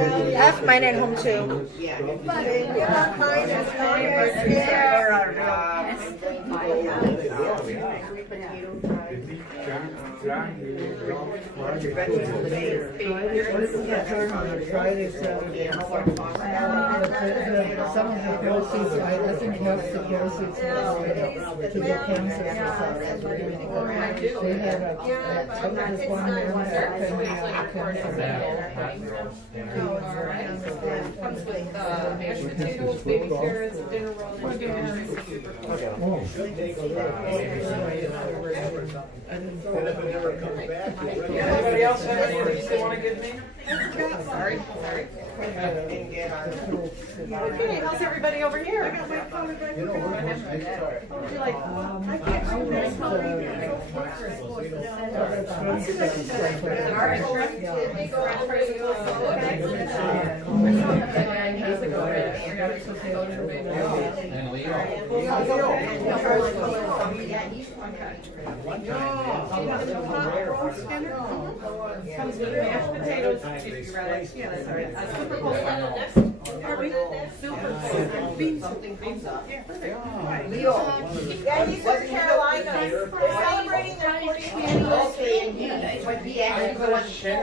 I have mine at home too. Friday, Saturday, and some of the proceeds, I think half the proceeds to the cancer society. They had this one man that pending on Comes with mashed potatoes, baby carrots, dinner rolls, super cool. Anybody else have anything they want to give me? Sorry. Okay, how's everybody over here? I got my phone back. Would you like? I can't see this phone. Comes with mashed potatoes, if you rather. Yeah, that's all right. Super cool. Are we? Super cool. Beans. Beans up. Yeah, perfect. Leo. Yeah, he's from Carolina. They're celebrating their 40th anniversary. But he actually goes I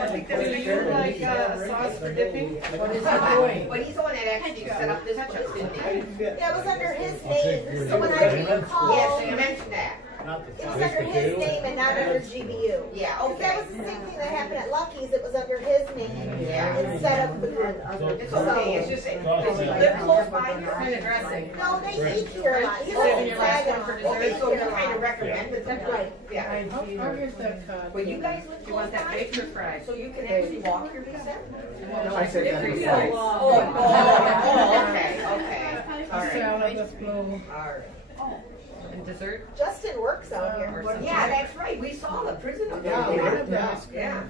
think that's you like sauce for dipping. What is he doing? But he's the one that actually set up this place, didn't he? That was under his name. So when I recall, Yeah, so you mentioned that. it was under his name and not under GBU. Yeah, That okay. was the same thing that happened at Lucky's. It was under his name instead of the group. It's okay, it's just, they're close by here. Kind of dressing. No, they eat here a lot. He's Saving like your last one for Saginaw. Okay, dessert. so you kind of recommended them. Right. Yeah. I'll get that card. Well, you guys live You want close that by, baked or fried? so you can actually walk your piece in? No, I said that Different. before. Oh, okay. All Salad, right. let's blow. All right. And dessert? Justin works out here. Yeah, that's right, we saw the prison up there. Yeah.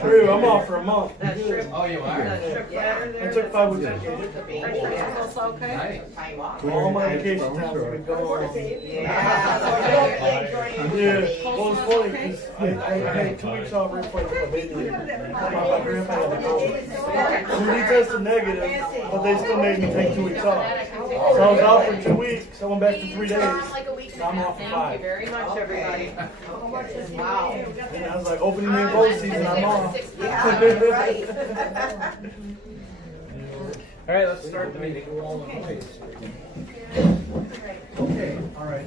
True, I'm off for a month. That shrimp. Oh, you are? That shrimp platter there. I took 5 weeks. That's okay. Time off. All my vacation times have been gone. Yeah, so you don't be enjoying Yeah, it. well, it's funny because I had 2 weeks off real quick for my baby. My grandpa had the COVID. And he tested negative, but they still made me take 2 weeks off. So I was out for 2 weeks. I went back for 3 days. Now I'm off for Thank 5. you very much, everybody. Wow. And I was like, opening day bowl season, I'm off. Yeah, right. All right, let's start the meeting. Okay, all right.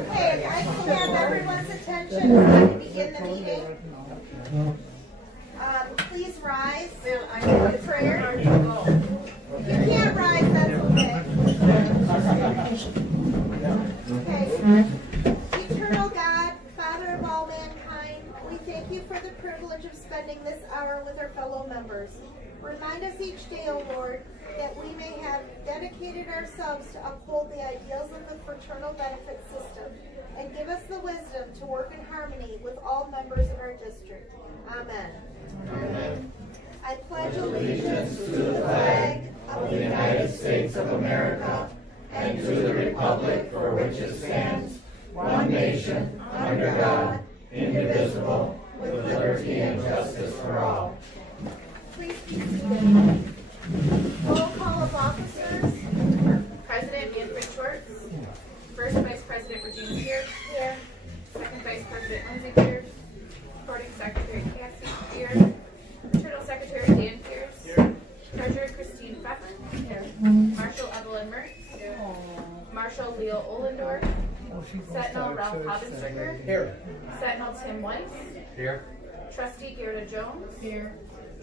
Okay, if I can have everyone's attention as we begin the meeting. Please rise. I need a prayer. If you can't rise, that's okay. Okay. Eternal God, Father of all mankind, we thank you for the privilege of spending this hour with our fellow members. Remind us each day, O Lord, that we may have dedicated ourselves to uphold the ideals of the fraternal benefit system, and give us the wisdom to work in harmony with all members of our district. Amen. Amen. I pledge allegiance to the flag of the United States of America and to the republic for which it stands, one nation, under God, indivisible, with liberty and justice for all. Please be seated. Roll call of officers. President Manfred Schwartz. First Vice President Regina Pierce. Here. Second Vice President Lindsay Pierce. Recording Secretary Cassie Pierce. Internal Secretary Dan Pierce. Treasurer Christine Pfeffer. Marshal Evelyn Mertz. Marshal Leo Ollendorf. Sentinel Ralph Habenstricker. Here. Sentinel Tim Weiss. Here. Trustee Gerda Jones. Here.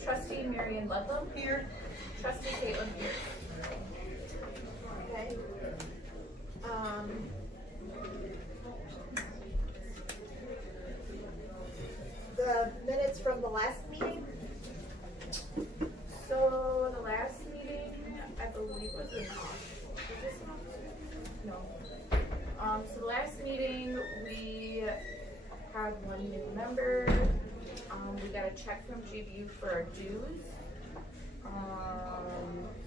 Trustee Marion Ludlow. Here. Trustee Caitlin Pierce. Okay. The minutes from the last meeting. So the last meeting, I believe, was in No. So the last meeting, we had one new member. We got a check from GBU for our dues.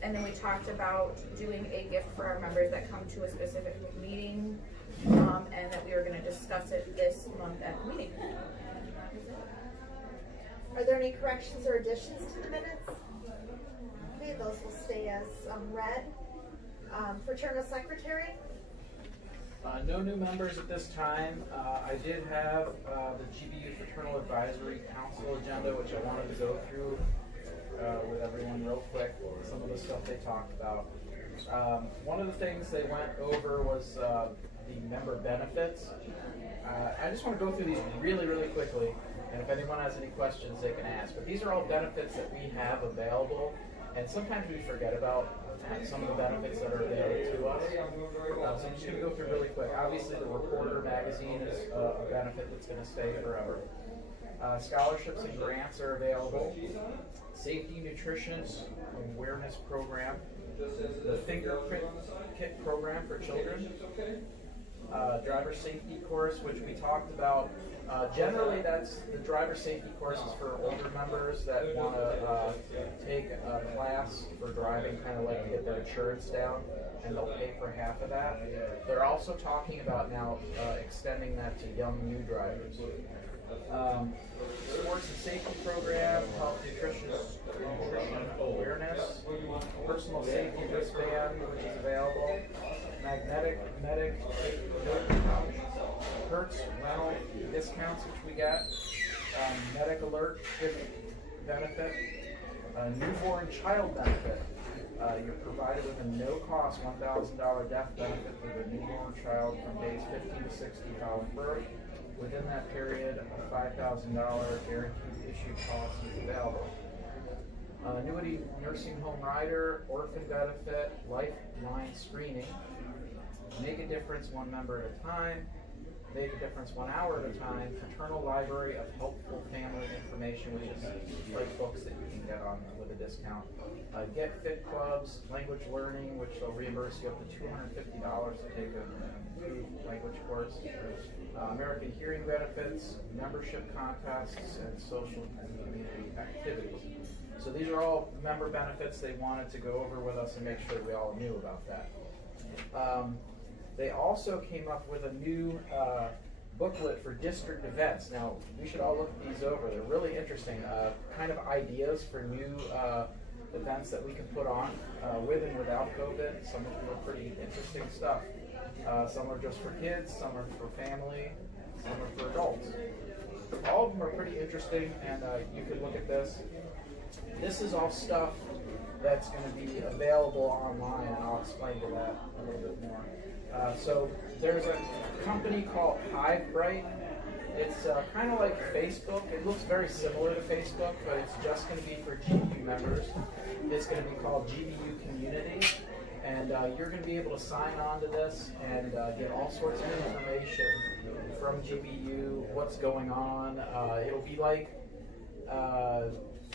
And then we talked about doing a gift for our members that come to a specific meeting, and that we were going to discuss it this month at the meeting. any corrections or additions to the minutes? Okay, those will stay as read. Fraternal secretary? No new members at this time. I did have the GBU Fraternal Advisory Council agenda, which I wanted to go through with everyone real quick, some of the stuff they talked about. One of the things they went over was the member benefits. I just want to go through these really, really quickly, and if anyone has any questions, they can ask. But these are all benefits that we have available, and sometimes we forget about some of the benefits that are available to us. So I'm just going to go through really quick. Obviously, the Reporter magazine is a benefit that's going to stay forever. Scholarships and grants are available. Safety Nutrition Awareness Program. The Fingerprint Kit Program for children. Driver safety course, which we talked about. Generally, that's the driver safety course is for older members that want to take a class for driving, kind of like to get their insurance down, and they'll pay for half of that. They're also talking about now extending that to young new drivers. Sports and safety program, health nutrition awareness, personal safety wristband, which is available, magnetic medic Hertz rental discounts, which we got, medic alert benefit, newborn child benefit. You're provided with a no-cost $1,000 death benefit for the newborn child from days 15 to 60 following birth. Within that period, a $5,000 guaranteed issued policy is available. Annuity nursing home rider, orphan benefit, lifeline screening. Make a difference one member at a time. Make a difference 1 hour at a time. Fraternal library of helpful family information, which is like books that you can get on with a discount. Get Fit clubs, language learning, which they'll reimburse you up to $250 to take a language course. American hearing benefits, membership contests, and social and community activities. So these are all member benefits they wanted to go over with us and make sure we all knew about that. They also came up with a new booklet for district events. Now, we should all look these over. They're really interesting, kind of ideas for new events that we can put on with and without COVID. Some of them are pretty interesting stuff. Some are just for kids, some are for family, some are for adults. All of them are pretty interesting, and you can look at this. This is all stuff that's going to be available online, and I'll explain to that a little bit more. So there's a company called HiveBright. It's kind of like Facebook. It looks very similar to Facebook, but it's just going to be for GBU members. It's going to be called Gbu Community, and you're going to be able to sign on to this and get all sorts of information from GBU, what's going on. It'll be like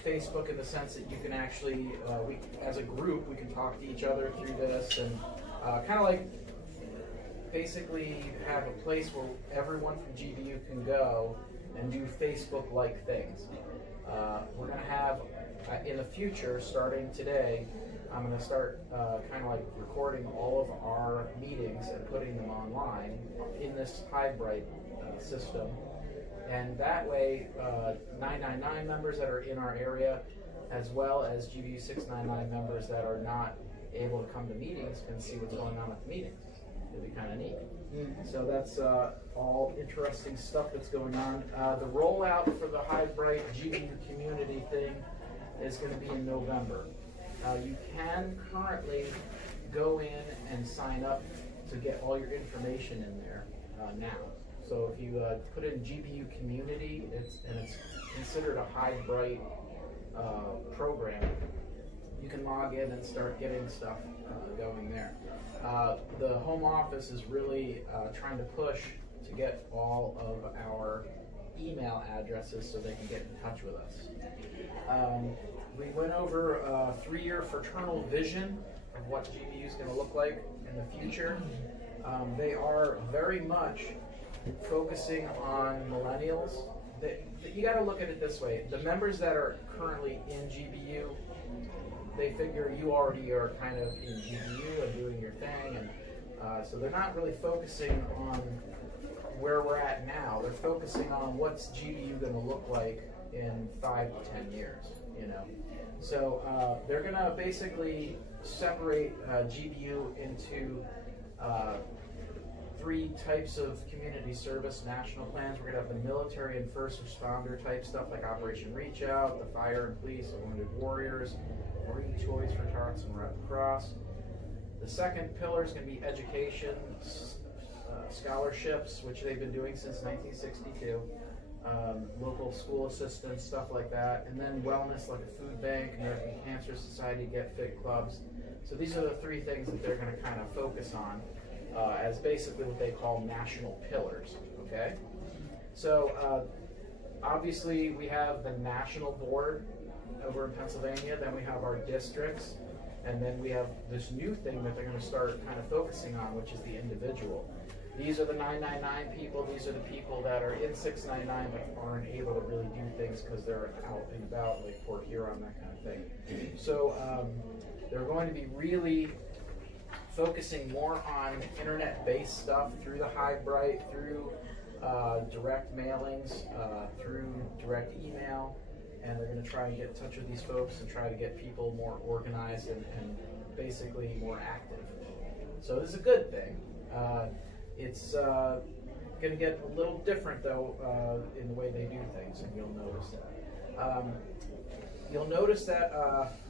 Facebook in the sense that you can actually, we as a group, we can talk to each other through this, and kind of like basically have a place where everyone from GBU can go and do Facebook-like things. We're going to have, in the future, starting today, I'm going to start kind of like recording all of our meetings and putting them online in this HiveBright system. And that way, 999 members that are in our area, as well as GBU 699 members that are not able to come to meetings, can see what's going on at the meetings. It'd be kind of neat. So that's all interesting stuff that's going on. The rollout for the HiveBright GBU Community thing is going to be in November. You can currently go in and sign up to get all your information in there now. So if you put in GBU Community, it's considered a HiveBright program, you can log in and start getting stuff going there. The home office is really trying to push to get all of our email addresses so they can get in touch with us. We went over a 3-year fraternal vision of what GBU is going to look like in the future. They are very much focusing on millennials. You got to look at it this way. The members that are currently in GBU, they figure you already are kind of in GBU and doing your thing, and so they're not really focusing on where we're at now. They're focusing on what's GBU going to look like in 5 to 10 years, you know. So they're gonna basically separate GBU into 3 types of community service national plans. We're gonna have the military and first responder type stuff like Operation Reach Out, the fire and police, the wounded warriors, Marine Toys for Tots and Red Cross. The second pillar is going to be education, scholarships, which they've been doing since 1962, local school assistance, stuff like that, and then wellness like a food bank, American Cancer Society, Get Fit clubs. So these are the 3 things that they're going to kind of focus on as basically what they call national pillars, okay? So obviously we have the national board over in Pennsylvania, then we have our districts, and then we have this new thing that they're going to start kind of focusing on, which is the individual. These are the 999 people. These are the people that are in 699 but aren't able to really do things because they're out and about, like Port Huron, that kind of thing. So they're going to be really focusing more on internet-based stuff through the Highbright, through direct mailings, through direct email. And they're going to try and get in touch with these folks and try to get people more organized and basically more active. So this is a good thing. It's going to get a little different, though, in the way they do things, and you'll notice that. You'll notice that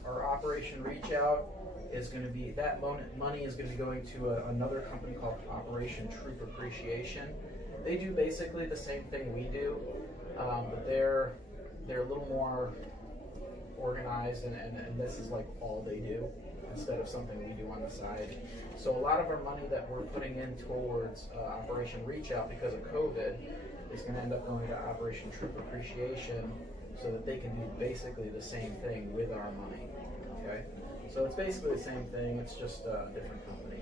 our Operation Reach Out is going to be, that money is going to be going to another company called Operation Troop Appreciation. They do basically the same thing we do, but they're a little more organized, and this is like all they do instead of something we do on the side. So a lot of our money that we're putting in towards Operation Reach Out because of COVID is going to end up going to Operation Troop Appreciation so that they can do basically the same thing with our money. Okay, so it's basically the same thing, it's just a different company.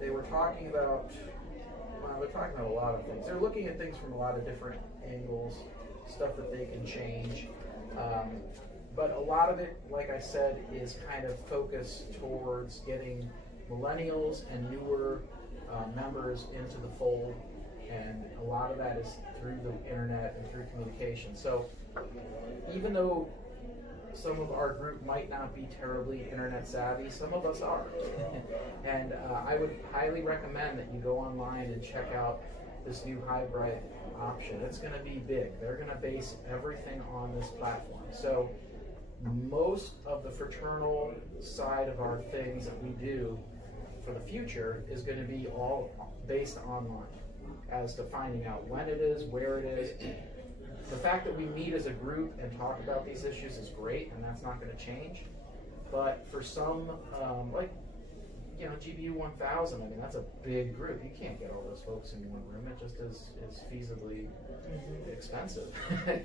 They were talking about, well, they're talking about a lot of things. They're looking at things from a lot of different angles, stuff that they can change. But a lot of it, like I said, is kind of focused towards getting millennials and newer members into the fold. And a lot of that is through the internet and through communication. So even though some of our group might not be terribly internet savvy, some of us are. And I would highly recommend that you go online and check out this new Highbright option. It's going to be big. They're going to base everything on this platform. So most of the fraternal side of our things that we do for the future is going to be all based online, as to finding out when it is, where it is. The fact that we meet as a group and talk about these issues is great, and that's not going to change. But for some, like, you know, Gbu 1000, I mean, that's a big group. You can't get all those folks in one room. It just is feasibly expensive,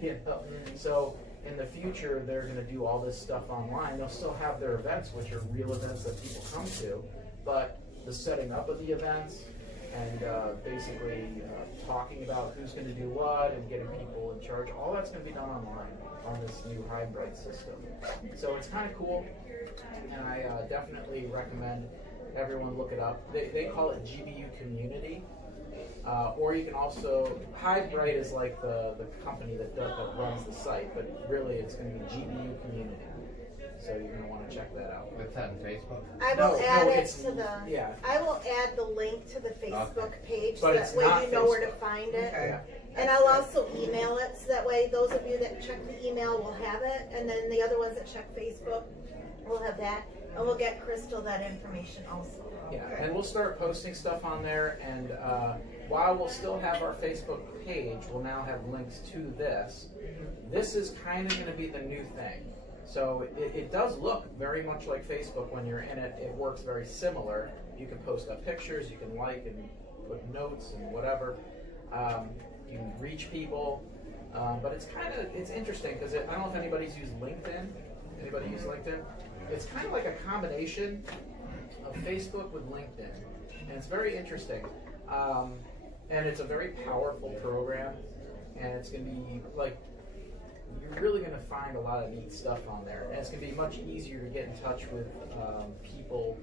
you know. So in the future, they're going to do all this stuff online. They'll still have their events, which are real events that people come to, but the setting up of the events and basically talking about who's going to do what and getting people in charge, all that's going to be done online on this new Highbright system. So it's kind of cool, and I definitely recommend everyone look it up. They call it Gbu Community, or you can also, Highbright is like the company that runs the site, but really it's going to be Gbu Community. So you're going to want to check that out. It's on Facebook. I will add it to the. Yeah. I will add the link to the Facebook page, But so it's that way not you know where to Facebook. find it. Okay. And I'll also email it, so that way those of you that check the email will have it, and then the other ones that check Facebook will have that, and we'll get Crystal that information also. Yeah, and we'll start posting stuff on there, and while we'll still have our Facebook page, we'll now have links to this. This is kind of going to be the new thing. So it does look very much like Facebook when you're in it. It works very similar. You can post up pictures, you can like and put notes and whatever. You can reach people, but it's interesting because I don't know if anybody's used LinkedIn. Anybody use LinkedIn? It's kind of like a combination of Facebook with LinkedIn, and it's very interesting. And it's a very powerful program, and it's going to be like, you're really going to find a lot of neat stuff on there, and it's going to be much easier to get in touch with people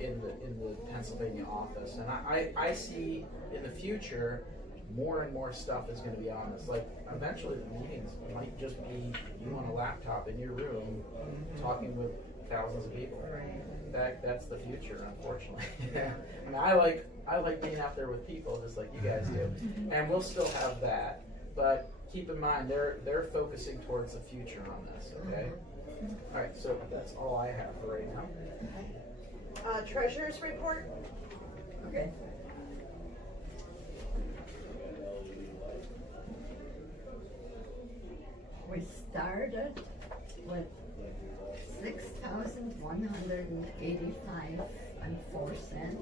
in the Pennsylvania office. And I see in the future more and more stuff is going to be on this. Like eventually the meetings might just be you on a laptop in your room talking with thousands of people. That's the future, unfortunately. I mean, I like being out there with people just like you guys do, and we'll still have that. But keep in mind they're focusing towards the future on this. Okay. All right. So that's all I have for right now. Treasurer's report. Okay. We started with 6,185.04.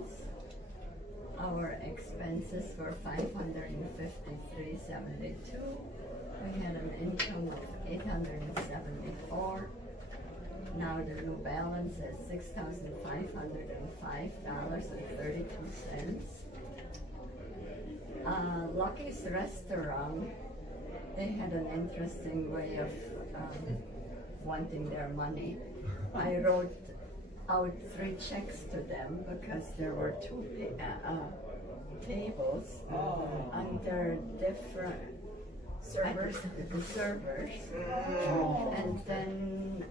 Our expenses were 553.72. We had an income of 874. Now the new balance is $6,505.32. Lucky's Restaurant, they had an interesting way of wanting their money. I wrote out 3 checks to them because there were 2 tables under different servers. And then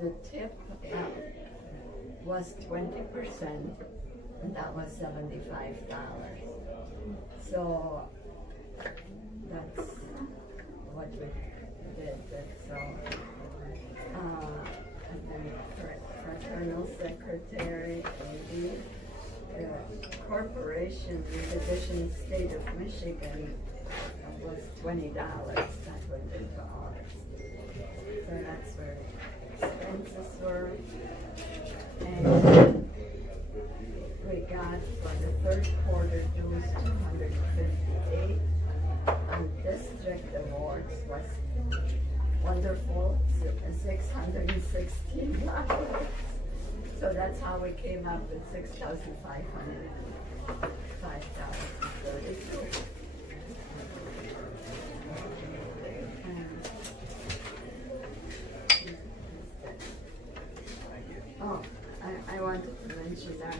the tip was 20%, and that was $75. So that's what we did. So, and then fraternal secretary, corporation, the division state of Michigan was $20. That went into ours. So that's where expenses were. And we got for the third quarter dues 258. And district awards was wonderful, $616. So that's how we came up with $6,505.32. Oh, I wanted to mention that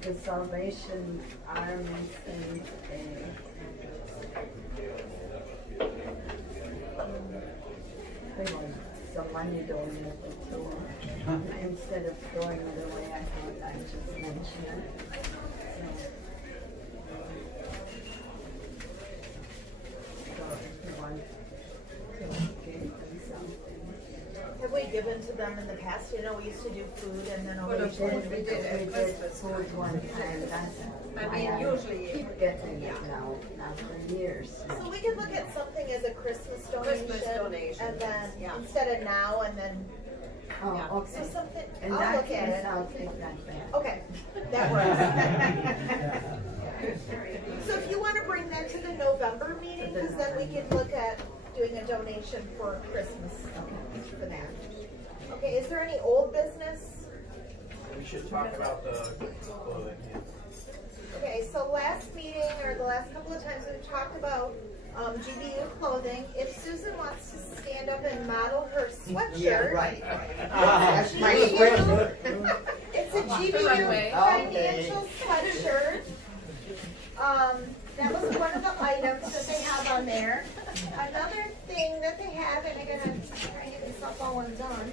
the Salvation Army sent some money donated to them. Instead of throwing it away, I thought I'd just mention it. So if you want to give them something. Have we given to them in the past? You know, we used to do food and then We did food one time. That's why I usually keep getting it now after years. So we could look at something as a Christmas donation. And then, yeah. instead of now and then, Oh, Yeah. okay. so something, In I'll that look at case, it. I'll take that back. Okay, that works. So if you want to bring that to the November meeting, because then we can look at doing a donation for Christmas for that. Okay, is there any old business? We should talk about the clothing. Okay, so last meeting, or the last couple of times, we've talked about GBU clothing. If Susan wants to stand up and model her sweatshirt. Yeah, right. That's my sweatshirt. It's a GBU financial sweatshirt. That was one of the items that they have on there. Another thing that they have, and I'm gonna try and get this up all when I'm done,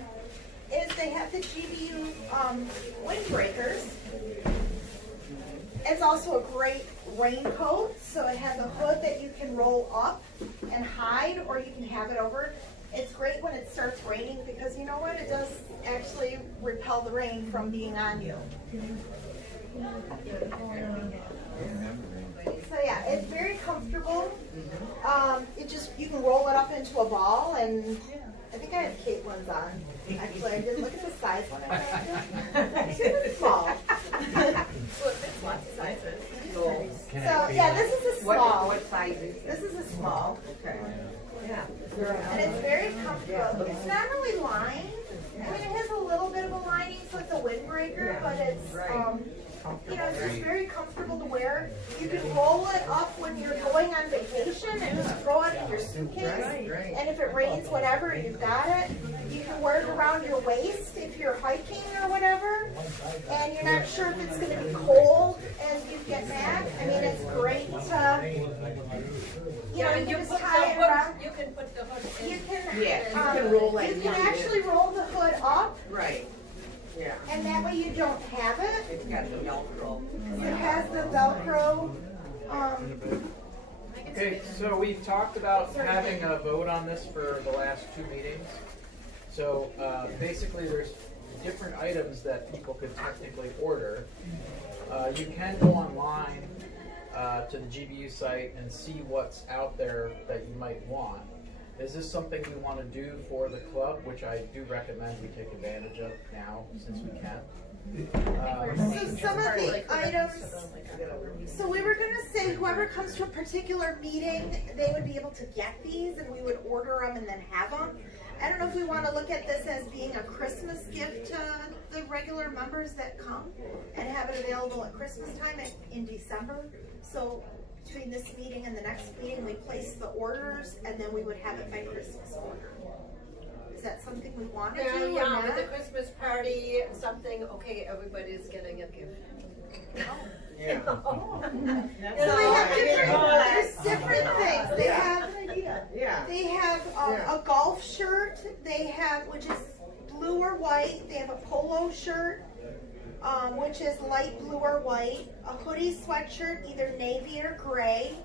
is they have the GBU windbreakers. It's also a great raincoat, so it has a hood that you can roll up and hide, or you can have it over. It's great when it starts raining because you know what? It does actually repel the rain from being on you. So yeah, it's very comfortable. You can roll it up into a ball, and I think I have Kate ones on. Actually, I didn't look at the size when I it's small. So it fits lots of sizes. So yeah, this is a small. What size is it? This is a small. Okay. Yeah. And it's very comfortable. It's not really lined. I mean, it has a little bit of a lining, so it's a windbreaker, but it's, it's just very comfortable to wear. You can roll it up when you're going on vacation and just throw it in your suitcase. And if it rains, whatever, you've got it. You can wear it around your waist if you're hiking or whatever. And you're not sure if it's going to be cold as you get back. I mean, it's great. know, you just tie it around. You can put the hood in. You can, Yeah, you can roll that. You can actually roll the hood up. Right. Yeah. And that way you don't have it. It's got the Velcro. It has the Velcro. Okay, so we've talked about having a vote on this for the last 2 meetings. So basically there's different items that people could technically order. You can go online to the GBU site and see what's out there that you might want. Is this something we want to do for the club, which I do recommend we take advantage of now since we can? So some of the items, so we were gonna say whoever comes to a particular meeting, they would be able to get these and we would order them and then have them. I don't know if we want to look at this as being a Christmas gift to the regular members that come and have it available at Christmas time in December. So between this meeting and the next meeting, we place the orders and then we would have it by Christmas order. Is that something we want to do or Yeah, not? with the Christmas party, something, okay, everybody's getting a gift. Yeah. So they have there's different things. They have a golf shirt. They have, which is blue or white. They have a polo shirt, which is light blue or white. A hoodie sweatshirt, either navy or gray.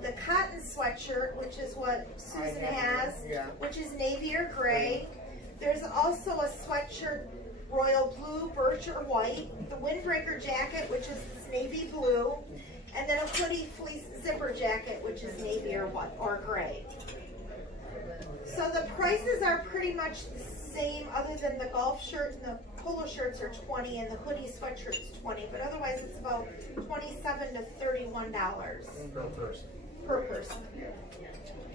The cotton sweatshirt, which is what Susan has, which is navy or gray. There's also a sweatshirt, royal blue, birch or white. The windbreaker jacket, which is navy blue. And then a hoodie fleece zipper jacket, which is navy or what or gray. So the prices are pretty much the same, other than the golf shirt and the polo shirts are $20 and the hoodie sweatshirt's $20, but otherwise it's about $27 to $31 Per person. per person.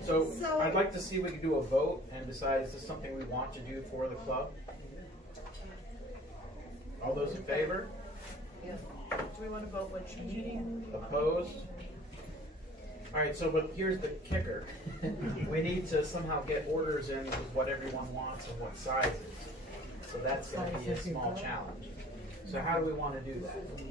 So I'd like to see if we can do a vote and decide is this something we want to do for the club? All those in favor? Yeah. Do we want to vote which meeting? Opposed? All right, so but here's the kicker. We need to somehow get orders in with what everyone wants and what sizes. So that's going to be a small challenge. So how do we want to do that? Do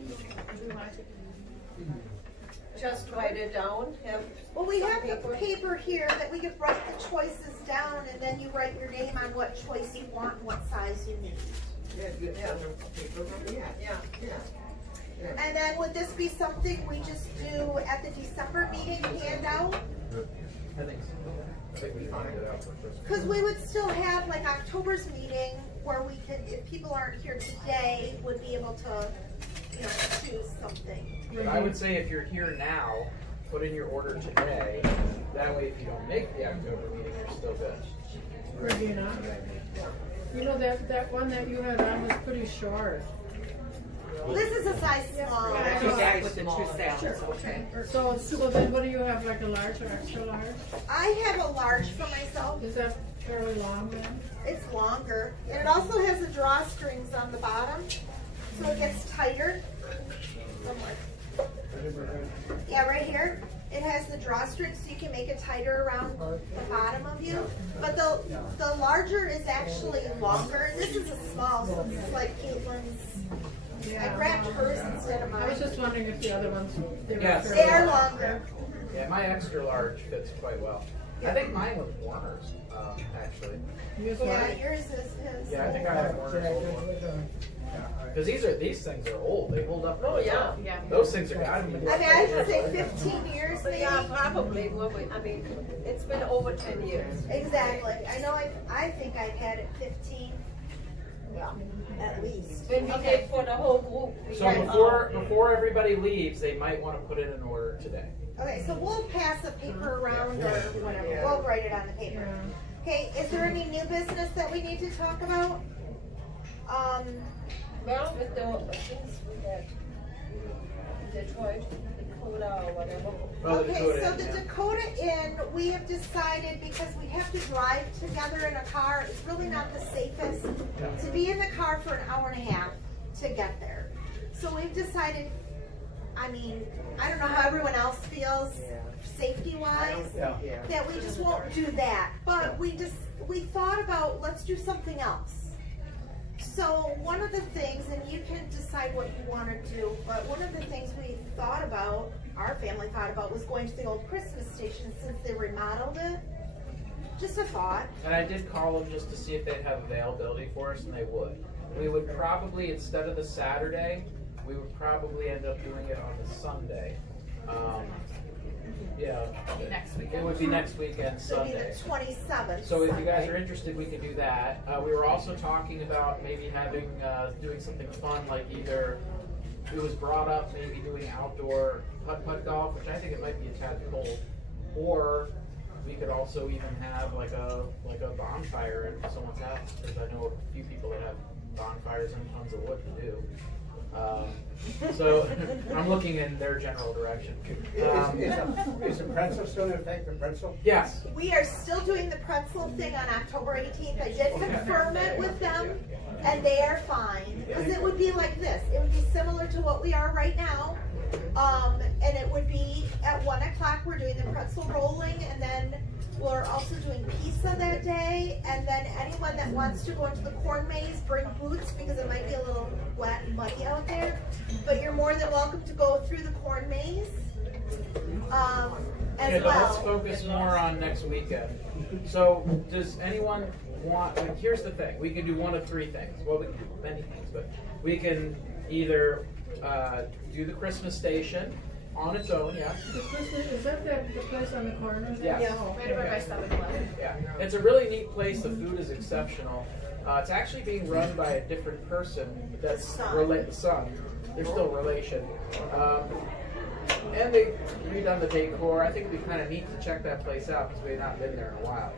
we want to? Just write it down, have. Well, we have the paper here that we could write the choices down, and then you write your name on what choice you want and what size you need. And then would this be something we just do at the December meeting, hand out? I think so. I think we can find it out for Christmas. Because we would still have like October's meeting where we could, if people aren't here today, would be able to, you know, choose something. But I would say if you're here now, put in your order today. That way, if you don't make the October meeting, you're still good. Regina, you know that one that you had on was pretty short. Well, this is a size small. With the two salads, okay. So then what do you have, like a large or extra large? I have a large for myself. Is that fairly long then? It's longer. And it also has the drawstrings on the bottom, so it gets tighter. Yeah, right here. It has the drawstrings, so you can make it tighter around the bottom of you. But the larger is actually longer. This is a small, so this is like Caitlin's. I grabbed hers instead of mine. I was just wondering if the other ones, they were Yes. fairly They are long. longer. Yeah, my extra large fits quite well. I think mine was Warner's, actually. Yours Yeah, what? yours is his. Yeah, I think I have Warner's old one. Because these things are old. They hold up really well. Yeah. Those things are gotta be. I mean, I would say 15 years But maybe. yeah, probably, I mean, it's been over 10 years. Exactly. I know. I think I've had it 15 Yeah. at least. When we did for the whole group. we So had, before everybody leaves, they might want to put in an order today. Okay, so we'll pass the paper around or whatever. We'll write it on the paper. Okay, is there any new business that we need to talk about? Well, with the things we had, Detroit, Dakota or whatever. Well, the Okay, Dakota so Inn, the yeah. Dakota Inn, we have decided because we have to drive together in a car, it's really not the safest to be in the car for an hour and a half to get there. So we've decided, I mean, I don't know how everyone else feels safety-wise, that we just won't do that. But we thought about, let's do something else. So one of the things, and you can decide what you want to do, but one of the things we thought about our family thought about was going to the old Christmas station since they remodeled it. Just a thought. And I did call them just to see if they'd have availability for us, and they would. We would probably, instead of the Saturday, we would probably end up doing it on the Sunday. Yeah, Next weekend. it would be next weekend, So it'd be Sunday. the 27th. So if you guys Sunday. are interested, we could do that. We were also talking about maybe having, doing something fun, like either, it was brought up maybe doing outdoor putt-putt golf, which I think it might be a tad cold, or we could also even have like a bonfire at someone's house, because I know a few people that have bonfires and tons of wood to do. So I'm looking in their general direction. Is the pretzel still in effect, the pretzel? Yes. We are still doing the pretzel thing on October 18th. I did confirm it with them, and they are fine. Because it would be like this. It would be similar to what we are right now. And it would be at 1 o'clock, we're doing the pretzel rolling, and then we're also doing pizza that day. And then anyone that wants to go into the corn maze, bring boots because it might be a little wet and muddy out there. But you're more than welcome to go through the corn maze as Yeah, but let's well. focus more on next weekend. So, does anyone want, like, here's the thing, we can do one of three things. Well, we can do many things, but we can either do the Christmas station on its own, yeah. The Christmas, is that the place on the corner? Yes. Right over by 7-Eleven. Yeah, it's a really neat place. The food is exceptional. It's actually being run by a different person. That's the son. They're still relation. And they've redone the decor. I think it'd be kind of neat to check that place out because we've not been there in a while.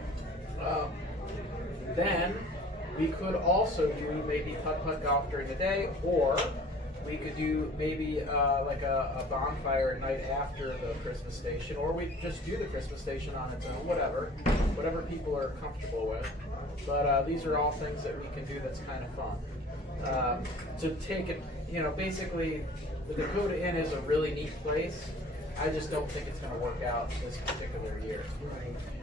Then we could also do maybe putt-putt golf during the day, or we could do maybe like a bonfire at night after the Christmas station, or we just do the Christmas station on its own, whatever people are comfortable with. But these are all things that we can do that's kind of fun. To take it, basically, the Dakota Inn is a really neat place. I just don't think it's going to work out this particular year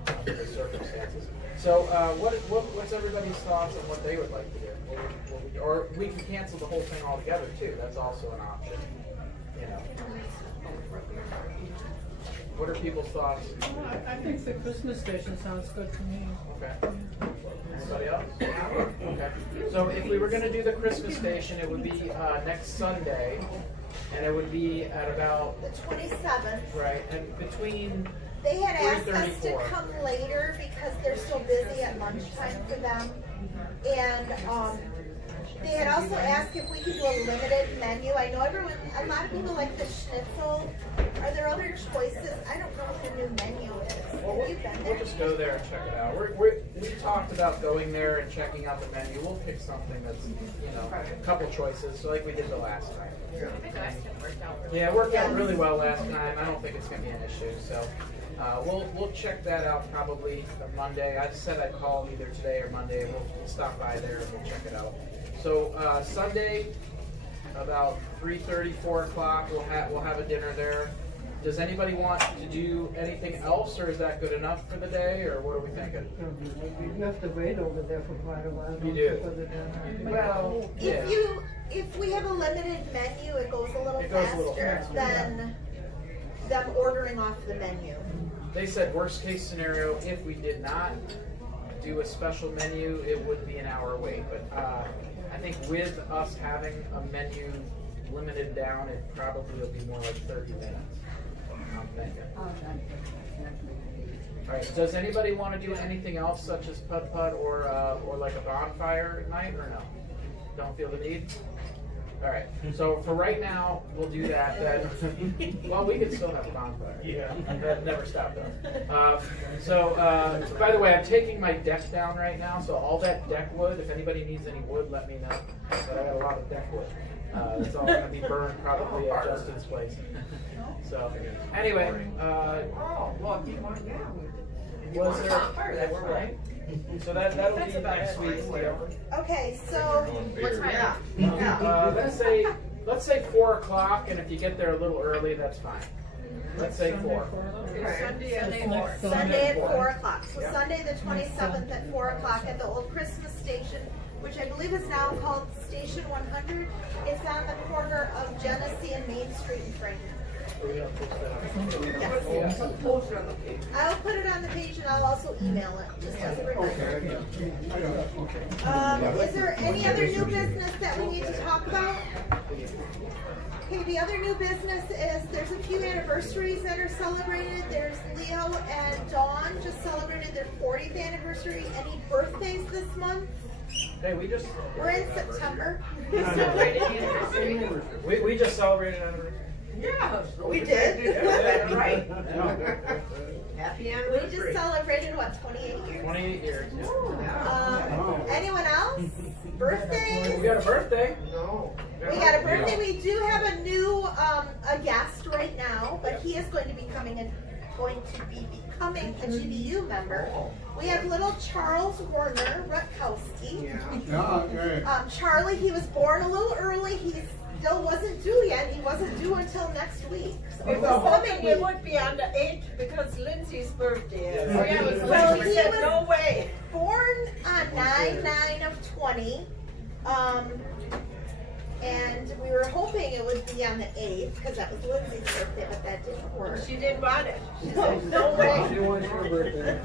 under the circumstances. So, what's everybody's thoughts on what they would like to do? Or we can cancel the whole thing altogether too. That's also an option. What are people's thoughts? I think the Christmas station sounds good to me. Okay. Anybody else? Okay. So if we were going to do the Christmas station, it would be next Sunday, and it would be at about The 27th. right, and between. They had asked us to 3:34. come later because they're so busy at lunchtime for them. And they had also asked if we could do a limited menu. I know a lot of people like the schnitzel. Are there other choices? I don't know what the new menu is. Well, Have you been we'll there? just go there and check it out. We talked about going there and checking out the menu. We'll pick something that's, a couple choices, so like we did the last time. I think last time worked out really Yeah, it worked out really well last time. I don't think it's going to be an issue. So we'll check that out probably on Monday. I said I'd call either today or Monday. We'll stop by there and we'll check it out. So Sunday, about 3:30, 4 o'clock, we'll have a dinner there. Does anybody want to do anything else, or is that good enough for the day, or what are we thinking? You have to wait over there for quite a while. You do. For the dinner. Well, yeah. If we have a limited menu, it goes a little It goes a little faster faster, than them ordering off the menu. They said worst case scenario, if we did not do a special menu, it would be an hour wait. But I think with us having a menu limited down, it probably will be more like 30 minutes. I'm thinking. All right. Does anybody want to do anything else, such as putt-putt or like a bonfire at night, or no? Don't feel the need? All right. So for right now, we'll do that. Then, well, we can still have a bonfire. Yeah. That never stopped us. By the way, I'm taking my deck down right now. So all that deck wood, if anybody needs any wood, let me know. But I got a lot of deck wood. It's all going to be burned probably at Justin's place. So anyway, was there? So that'll be next week. Okay, so What time? Let's say 4 o'clock, and if you get there a little early, that's fine. Let's say 4. Sunday at 4. Sunday at 4 o'clock. So Sunday the 27th at 4 o'clock at the old Christmas station, which I believe is now called Station 100. It's on the corner of Genesee and Main Street in Franklin. I'll put it on the page and I'll also email it, just as a reminder. Is there any other new business that we need to talk about? Okay, the other new business is there's a few anniversaries that are celebrated. There's Leo and Dawn just celebrated their 40th anniversary. Any birthdays this month? Hey, We're in September. we just celebrated anniversary. Yeah, we did. That's right. Happy We anniversary. just celebrated, what, 28 years? 28 years. Anyone else? Birthdays? We got a birthday. No. We got a birthday. We do have a new a guest right now, but he is going to be becoming a GBU member. We have little Charles Werner Rutkowski. Charlie, he was born a little early. He still wasn't due yet. He wasn't due until next week. So We were hoping we would be on the 8th because Lindsay's birthday is. Well, he said, was no way. born on 9/9/20. And we were hoping it would be on the 8th because that was Lindsay's birthday, but that didn't work. She didn't want it. She said, no way. She wants your birthday.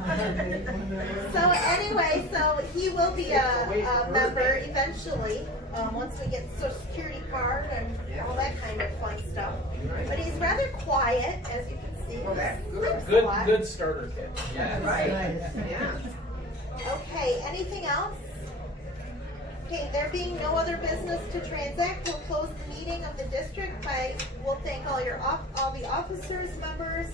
So anyway, so he will be a member eventually, once we get Social Security card and all that kind of fun stuff. But he's rather quiet, as you can see. Well, that's He sleeps a Good, lot. good starter kit. Yeah, right. Yeah. Okay, anything else? Okay, there being no other business to transact, we'll close the meeting of the district we'll thank all the officers, members,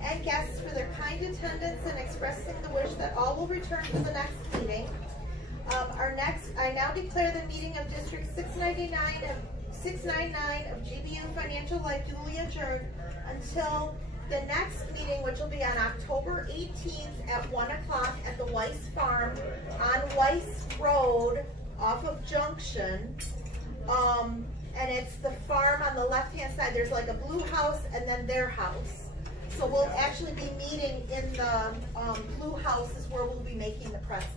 and guests for their kind attendance and expressing the wish that all will return to the next meeting. I now declare the meeting of District 699 of GBU Financial Life duly adjourned until the next meeting, which will be on October 18th at 1 o'clock at the Weiss Farm on Weiss Road off of Junction. And it's the farm on the left-hand side. There's like a blue house and then their house. So we'll actually be meeting in the blue house is where we'll be making the pretzels.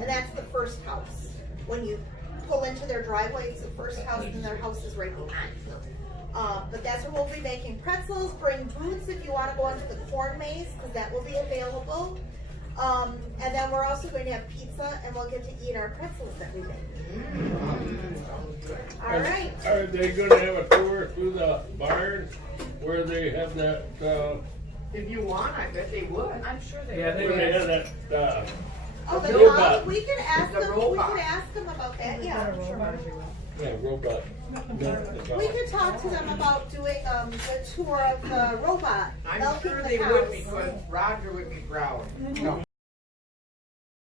And that's the first house. When you pull into their driveway, it's the first house and their house is right behind. But that's where we'll be making pretzels. Bring boots if you want to go into the corn maze, because that will be available. And then we're also going to have pizza, and we'll get to eat our pretzels that we make. All right. Are they gonna have a tour through the barn where they have that, If you want, I bet they would. I'm sure they Yeah, where they have that, Oh, the robot. we could ask The them. We robot. could ask them about that. Yeah, yeah, robot. we could talk to them about doing the tour of the robot I'm milking sure the they cows. would because Roger would be proud. All